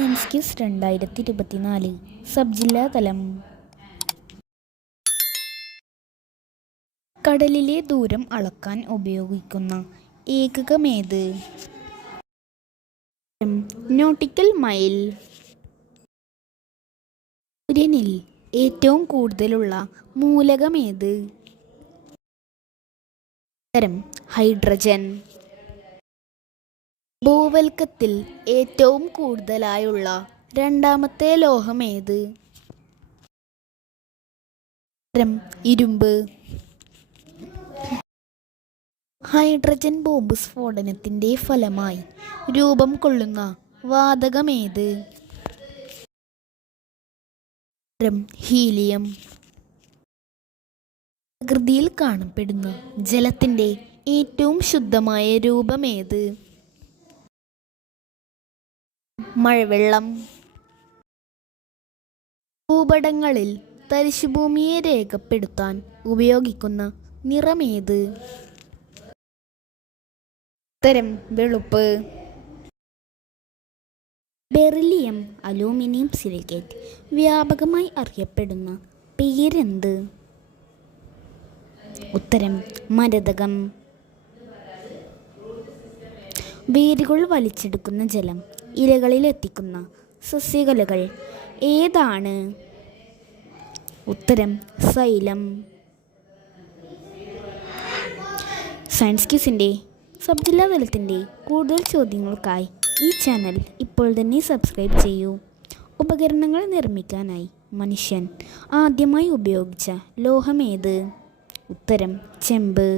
എംസ്ക്യൂസ് 2024 sub ജില്ലാ തലം. കടലിലെ ദൂരം അളക്കാൻ ഉപയോഗിക്കുന്ന ഏകകമേത്? Nautical mile. സൂര്യനിൽ ഏറ്റവും കൂടുതലുള്ള മൂലകമേത്? ഹൈഡ്രജൻ. ഭൂവൽക്കത്തിൽ ഏറ്റവും കൂടുതലായുള്ള രണ്ടാമത്തെ ലോഹമേത്? ഇരുമ്പ്. ഹൈഡ്രജൻ ബോംബ് സ്ഫോടനത്തിൻ്റെ ഫലമായി രൂപം കൊള്ളുന്ന വാതകമേത്? ഹീലിയം. പ്രകൃതിയിൽ കാണപ്പെടുന്ന ജലത്തിൻ്റെ ഏറ്റവും ശുദ്ധമായ രൂപമേത്? മഴവെള്ളം. ഭൂപടങ്ങളിൽ തരിശുഭൂമിയെ രേഖപ്പെടുത്താൻ ഉപയോഗിക്കുന്ന നിറമേത്? വെളുപ്പ്. ബെറിലിയം അലൂമിനിയം സിലിക്കേറ്റ് വ്യാപകമായി അറിയപ്പെടുന്ന പേരെന്ത്? മരതകം. വേരുകൾ വലിച്ചെടുക്കുന്ന ജലം ഇലകളിൽ എത്തിക്കുന്ന സസ്യകലകൾ ഏതാണ്? സൈലം. സയൻസ് ക്യൂസിൻ്റെ സബ് ജില്ലാ തലത്തിൻ്റെ കൂടുതൽ ചോദ്യങ്ങൾക്കായി ഈ ചാനൽ ഇപ്പോൾ തന്നെ സബ്സ്ക്രൈബ് ചെയ്യൂ. ഉപകരണങ്ങൾ നിർമ്മിക്കാനായി മനുഷ്യൻ ആദ്യമായി ഉപയോഗിച്ച ലോഹമേത്? ചെമ്പ്.